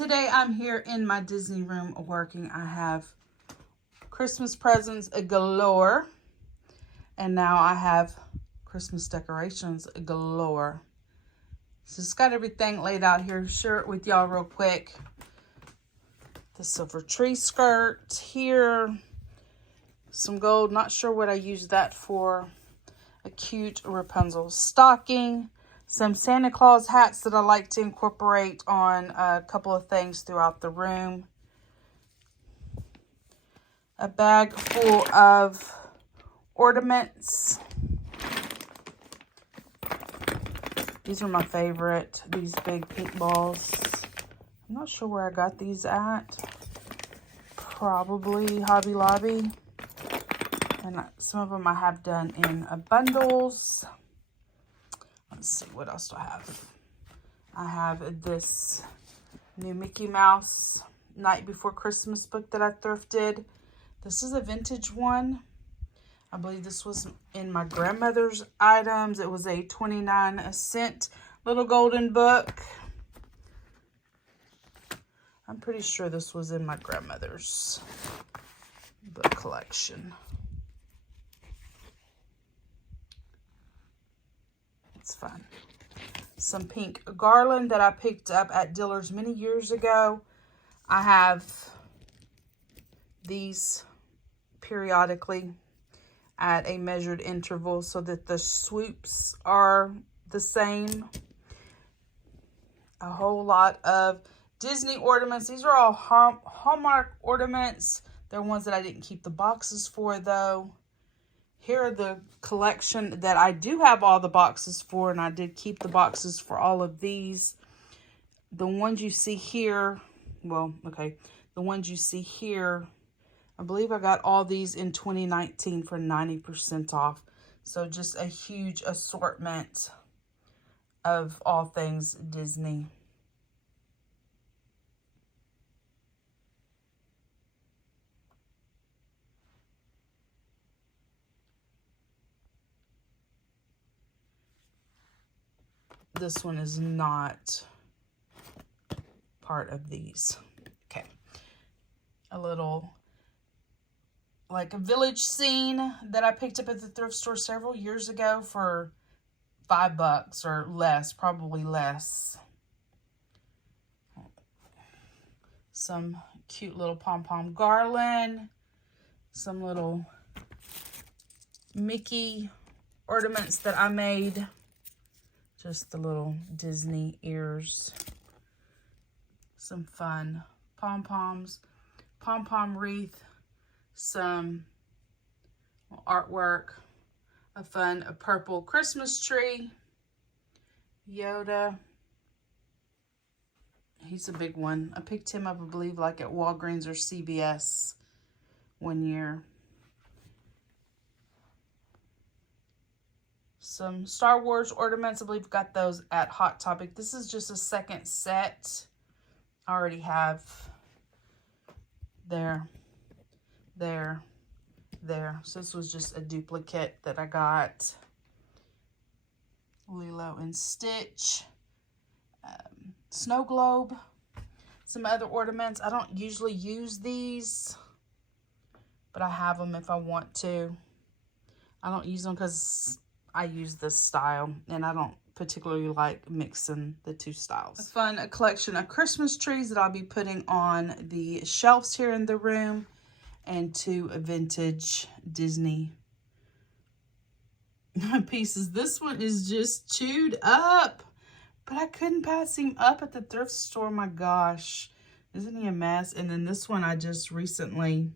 Today I'm here in my Disney room working. I have Christmas presents galore. And now I have Christmas decorations galore. So it's got everything laid out here. Share it with y'all real quick. The silver tree skirt here. Some gold. Not sure what I used that for. A cute Rapunzel stocking. Some Santa Claus hats that I like to incorporate on a couple of things throughout the room. A bag full of ornaments. These are my favorite. These big pink balls. I'm not sure where I got these at. Probably Hobby Lobby. And some of them I have done in bundles. Let's see, what else do I have? I have this new Mickey Mouse Night Before Christmas book that I thrifted. This is a vintage one. I believe this was in my grandmother's items. It was a 29-cent little golden book. I'm pretty sure this was in my grandmother's book collection. It's fun. Some pink garland that I picked up at Dillard's many years ago. I have these periodically at a measured interval so that the swoops are the same. A whole lot of Disney ornaments. These are all Hallmark ornaments. They're ones that I didn't keep the boxes for though. Here are the collection that I do have all the boxes for, and I did keep the boxes for all of these. The ones you see here, well, okay, the ones you see here, I believe I got all these in 2019 for 90% off. So just a huge assortment of all things Disney. This one is not part of these. Okay. A little, like a village scene that I picked up at the thrift store several years ago for $5 or less, probably less. Some cute little pom-pom garland. Some little Mickey ornaments that I made. Just the little Disney ears. Some fun pom-poms. Pom-pom wreath. Some artwork. A purple Christmas tree. Yoda. He's a big one. I picked him up, I believe, like at Walgreens or CVS one year. Some Star Wars ornaments. I believe got those at Hot Topic. This is just a second set. I already have there. So this was just a duplicate that I got. Lilo and Stitch. Snow globe. Some other ornaments. I don't usually use these, but I have them if I want to. I don't use them because I use this style, and I don't particularly like mixing the two styles. A fun collection of Christmas trees that I'll be putting on the shelves here in the room, and two vintage Disney pieces. This one is just chewed up, but I couldn't pass him up at the thrift store. My gosh, isn't he a mess? And then this one I just recently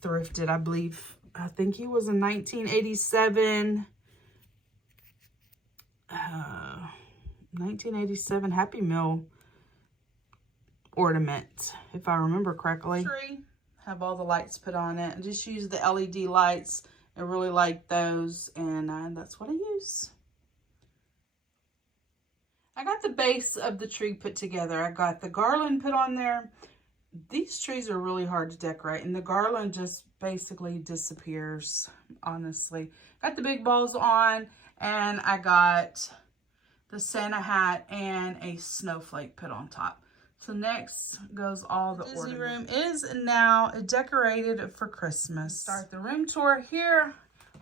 thrifted, I think he was a 1987 Happy Meal ornament, if I remember correctly. Have all the lights put on it. I just use the LED lights. I really like those, and that's what I use. I got the base of the tree put together. I got the garland put on there. These trees are really hard to decorate, and the garland just basically disappears, honestly. Got the big balls on, and I got the Santa hat and a snowflake put on top. So next goes all the Disney room is now decorated for Christmas. Start the room tour here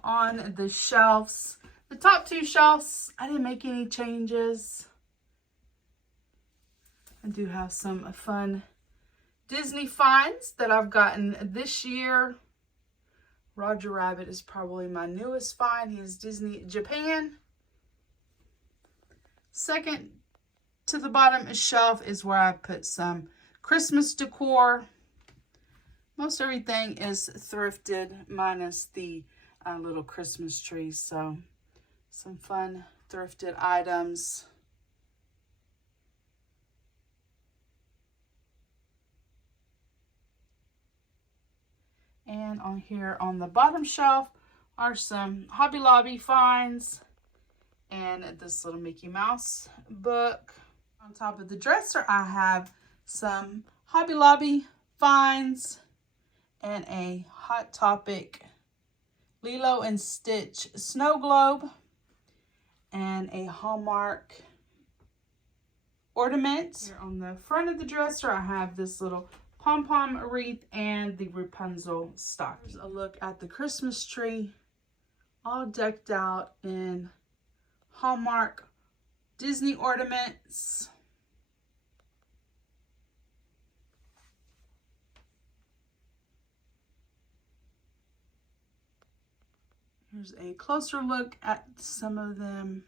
on the shelves. The top two shelves, I didn't make any changes. I do have some fun Disney finds that I've gotten this year. Roger Rabbit is probably my newest find. He is Disney Japan. Second to the bottom shelf is where I put some Christmas decor. Most everything is thrifted minus the little Christmas trees. So some fun thrifted items. And on here on the bottom shelf are some Hobby Lobby finds and this little Mickey Mouse book. On top of the dresser, I have some Hobby Lobby finds and a Hot Topic Lilo and Stitch snow globe and a Hallmark ornament. Here on the front of the dresser, I have this little pom-pom wreath and the Rapunzel stocking. Here's a look at the Christmas tree, all decked out in Hallmark Disney ornaments. Here's a closer look at some of them.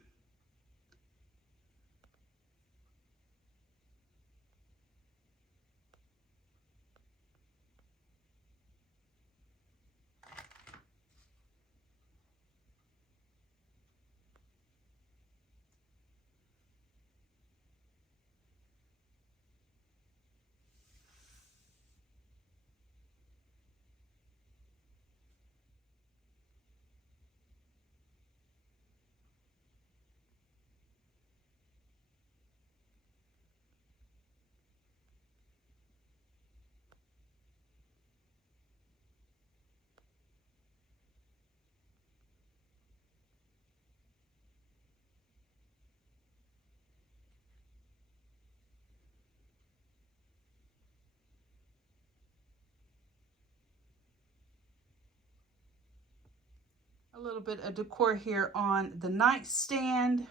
A little bit of decor here on the nightstand.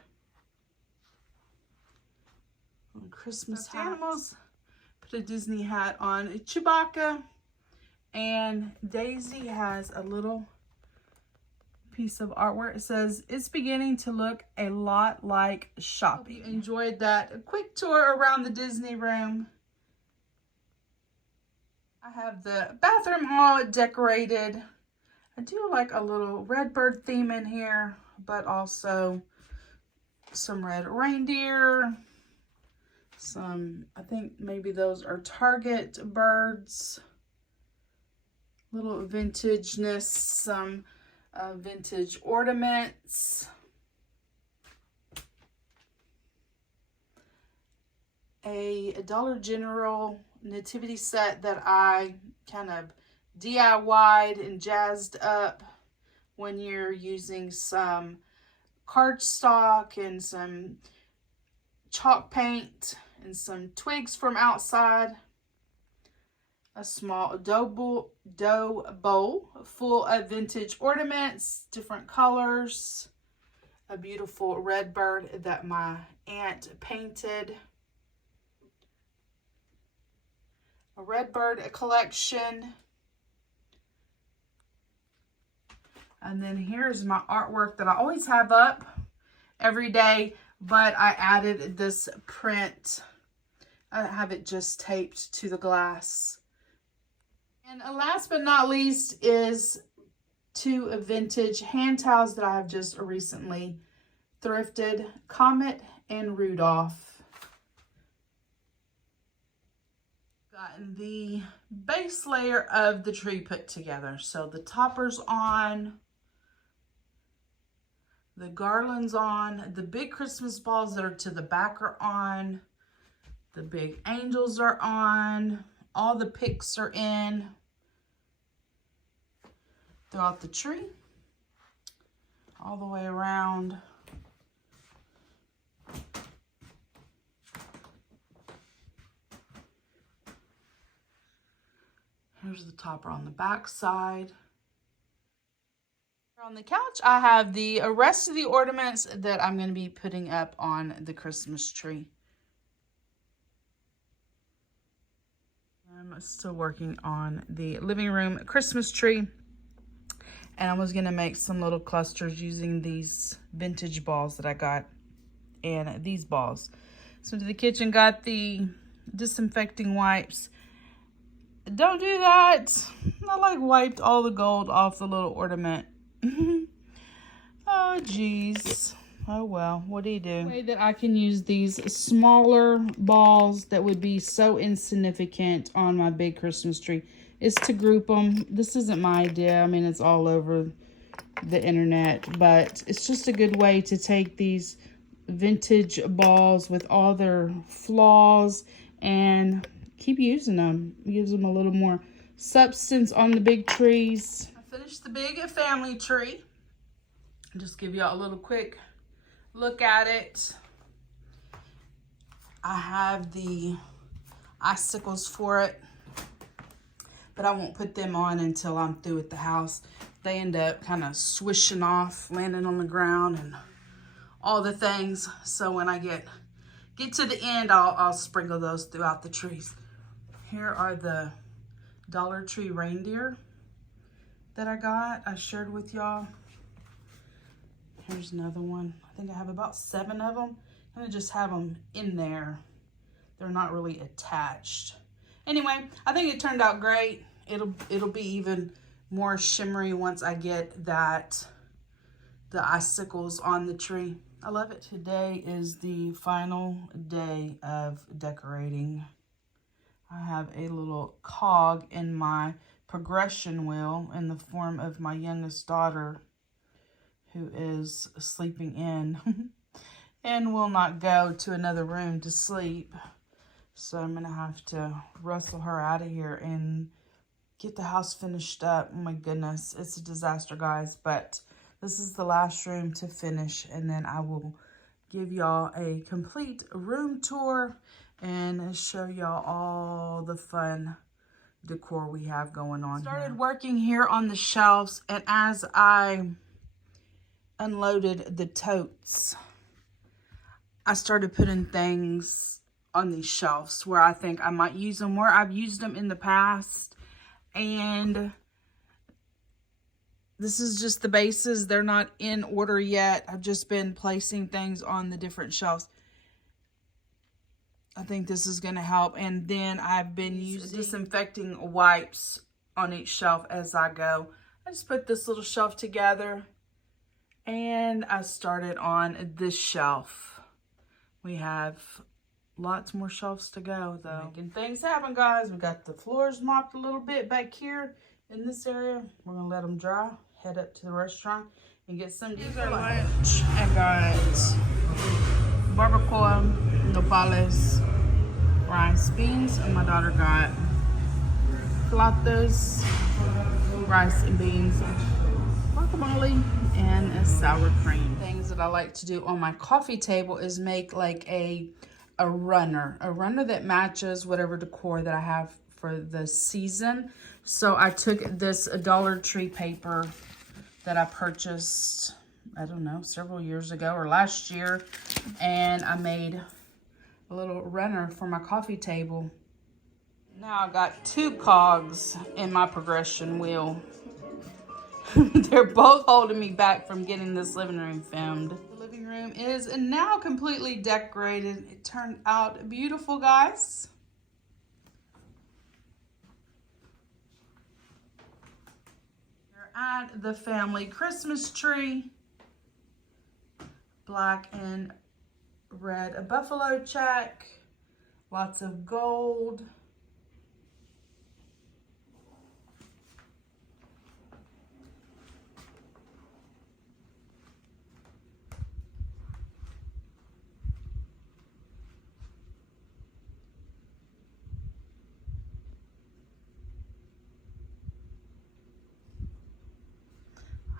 Christmas animals. Put a Disney hat on Chewbacca. And Daisy has a little piece of artwork. It says, "It's beginning to look a lot like shopping." Hope you enjoyed that quick tour around the Disney room. I have the bathroom all decorated. I do like a little Redbird theme in here, but also some red reindeer. Some, I think maybe those are Target birds. Little vintageness, some vintage ornaments. A Dollar General nativity set that I kind of DIY'd and jazzed up when you're using some cardstock and some chalk paint and some twigs from outside. A small dough bowl full of vintage ornaments, different colors. A beautiful red bird that my aunt painted. A red bird collection. And then here's my artwork that I always have up every day, but I added this print. I have it just taped to the glass. And last but not least is two vintage hand towels that I have just recently thrifted. Comet and Rudolph. Gotten the base layer of the tree put together. So the topper's on. The garland's on. The big Christmas balls that are to the back are on. The big angels are on. All the picks are in throughout the tree. All the way around. Here's the topper on the back side. On the couch, I have the rest of the ornaments that I'm going to be putting up on the Christmas tree. I'm still working on the living room Christmas tree. And I was going to make some little clusters using these vintage balls that I got and these balls. So to the kitchen, got the disinfecting wipes. Don't do that. I like wiped all the gold off the little ornament. Oh, geez. Oh, well, what do you do? The way that I can use these smaller balls that would be so insignificant on my big Christmas tree is to group them. This isn't my idea. I mean, it's all over the internet, but it's just a good way to take these vintage balls with all their flaws and keep using them. It gives them a little more substance on the big trees. I finished the big family tree. I'll just give y'all a little quick look at it. I have the icicles for it, but I won't put them on until I'm through with the house. They end up kind of swishing off, landing on the ground and all the things. So when I get to the end, I'll sprinkle those throughout the trees. Here are the Dollar Tree reindeer that I got. I shared with y'all. Here's another one. I think I have about 7 of them. I'm gonna just have them in there. They're not really attached. Anyway, I think it turned out great. It'll be even more shimmery once I get the icicles on the tree. I love it. Today is the final day of decorating. I have a little cog in my progression wheel in the form of my youngest daughter, who is sleeping in and will not go to another room to sleep. So I'm going to have to wrestle her out of here and get the house finished up. Oh my goodness, it's a disaster, guys. But this is the last room to finish, and then I will give y'all a complete room tour and show y'all all the fun decor we have going on. Started working here on the shelves, and as I unloaded the totes, I started putting things on these shelves where I think I might use them, where I've used them in the past. And this is just the bases. They're not in order yet. I've just been placing things on the different shelves. I think this is going to help. And then I've been using disinfecting wipes on each shelf as I go. I just put this little shelf together. And I started on this shelf. We have lots more shelves to go, though. Making things happen, guys. We got the floors mopped a little bit back here in this area. We're going to let them dry. Head up to the restaurant and get some dinner lunch. I got barbacoa, nopales, rice, beans, and my daughter got flautas, rice and beans, guacamole, and a sour cream. Things that I like to do on my coffee table is make like a runner that matches whatever decor that I have for the season. So I took this Dollar Tree paper that I purchased, I don't know, several years ago or last year, and I made a little runner for my coffee table. Now I got 2 cogs in my progression wheel. They're both holding me back from getting this living room filmed. The living room is now completely decorated. It turned out beautiful, guys. We're at the family Christmas tree. Black and red, a buffalo check, lots of gold.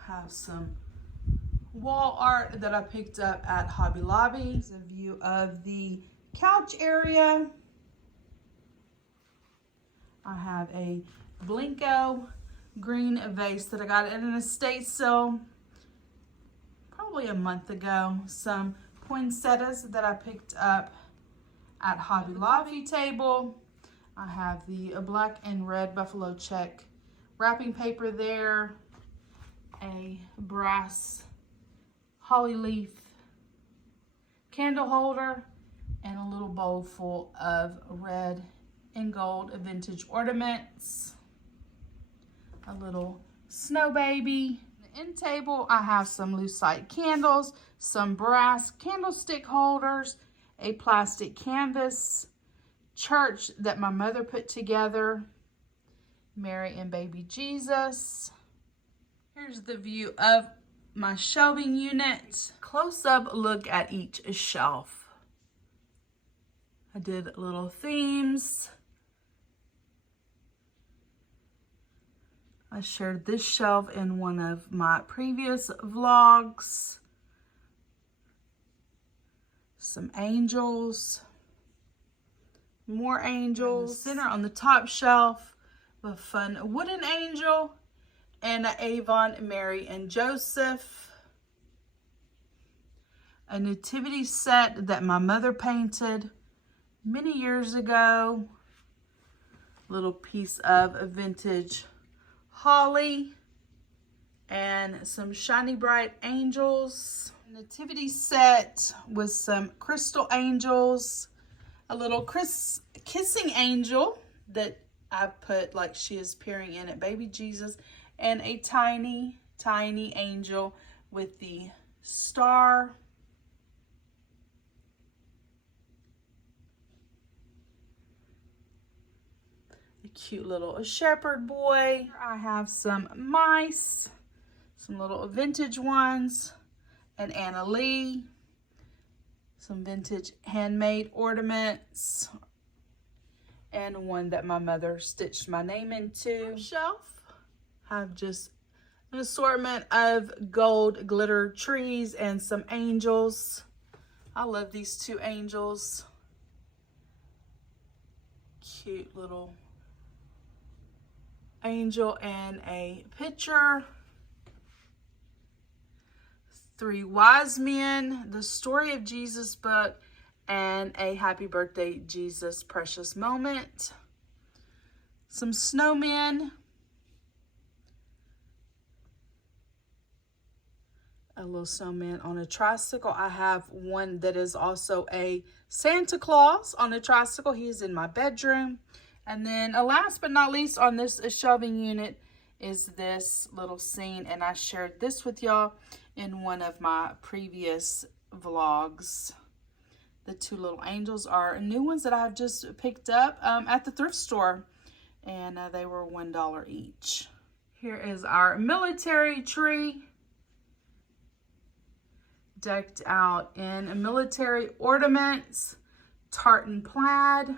Have some wall art that I picked up at Hobby Lobby. It's a view of the couch area. I have a Blinko green vase that I got at an estate sale probably a month ago. Some poinsettias that I picked up at Hobby Lobby table. I have the black and red buffalo check wrapping paper there, a brass holly leaf candle holder, and a little bowl full of red and gold vintage ornaments. A little snow baby. The end table, I have some lucite candles, some brass candlestick holders, a plastic canvas church that my mother put together, Mary and baby Jesus. Here's the view of my shelving unit. Close-up look at each shelf. I did little themes. I shared this shelf in one of my previous vlogs. Some angels. More angels. Center on the top shelf, a fun wooden angel and an Avon Mary and Joseph. A nativity set that my mother painted many years ago. Little piece of vintage holly and some shiny bright angels. Nativity set with some crystal angels. A little kissing angel that I put like she is peering in at baby Jesus, and a tiny angel with the star. A cute little shepherd boy. I have some mice, some little vintage ones, an Anna Lee. Some vintage handmade ornaments, and one that my mother stitched my name into. Shelf, I have just an assortment of gold glitter trees and some angels. I love these two angels. Cute little angel and a picture. 3 wise men, the Story of Jesus book, and a Happy Birthday Jesus precious moment. Some snowmen. A little snowman on a tricycle. I have one that is also a Santa Claus on a tricycle. He's in my bedroom. And then last but not least on this shelving unit is this little scene, and I shared this with y'all in one of my previous vlogs. The 2 little angels are new ones that I've just picked up at the thrift store, and they were $1 each. Here is our military tree, decked out in military ornaments, tartan plaid.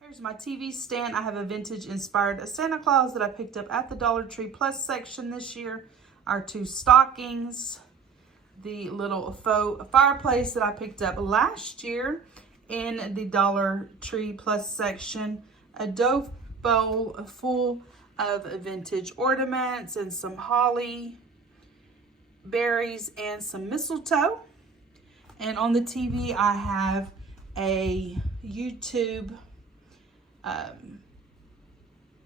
Here's my TV stand. I have a vintage inspired Santa Claus that I picked up at the Dollar Tree Plus section this year. Our 2 stockings. The little faux fireplace that I picked up last year in the Dollar Tree Plus section. A dough bowl full of vintage ornaments and some holly, berries, and some mistletoe. And on the TV, I have a YouTube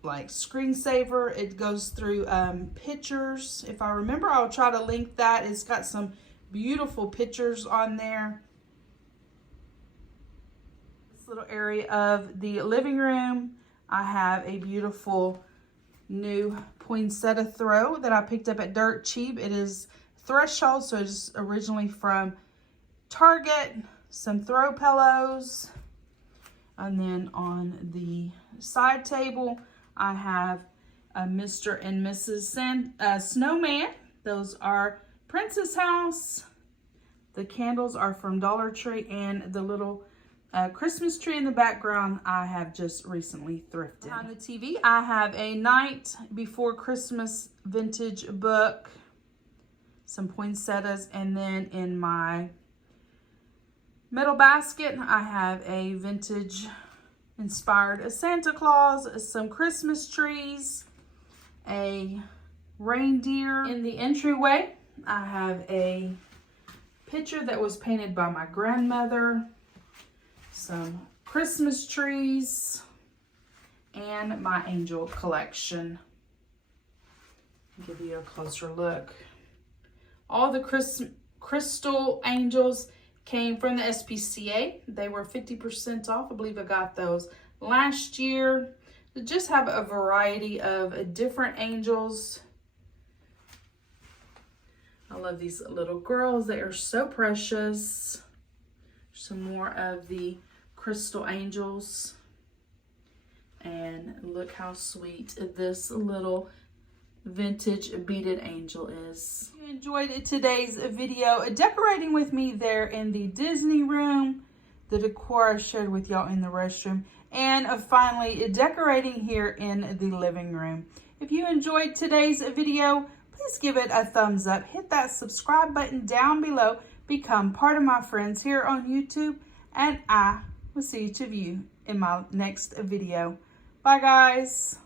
like screensaver. It goes through pictures. If I remember, I'll try to link that. It's got some beautiful pictures on there. This little area of the living room, I have a beautiful new poinsettia throw that I picked up at Dirt Cheap. It is Threshold, so it's originally from Target. Some throw pillows. And then on the side table, I have a Mr. and Mrs. Snowman. Those are Princess House. The candles are from Dollar Tree, and the little Christmas tree in the background I have just recently thrifted. Behind the TV, I have a Night Before Christmas vintage book, some poinsettias, and then in my middle basket, I have a vintage inspired Santa Claus, some Christmas trees, a reindeer. In the entryway, I have a picture that was painted by my grandmother, some Christmas trees, and my angel collection. I'll give you a closer look. All the crystal angels came from the SPCA. They were 50% off. I believe I got those last year. They just have a variety of different angels. I love these little girls. They are so precious. Some more of the crystal angels. And look how sweet this little vintage beaded angel is. If you enjoyed today's video decorating with me there in the Disney room, the decor I shared with y'all in the restroom, and finally decorating here in the living room. If you enjoyed today's video, please give it a thumbs up. Hit that subscribe button down below. Become part of my friends here on YouTube, and I will see each of you in my next video. Bye, guys.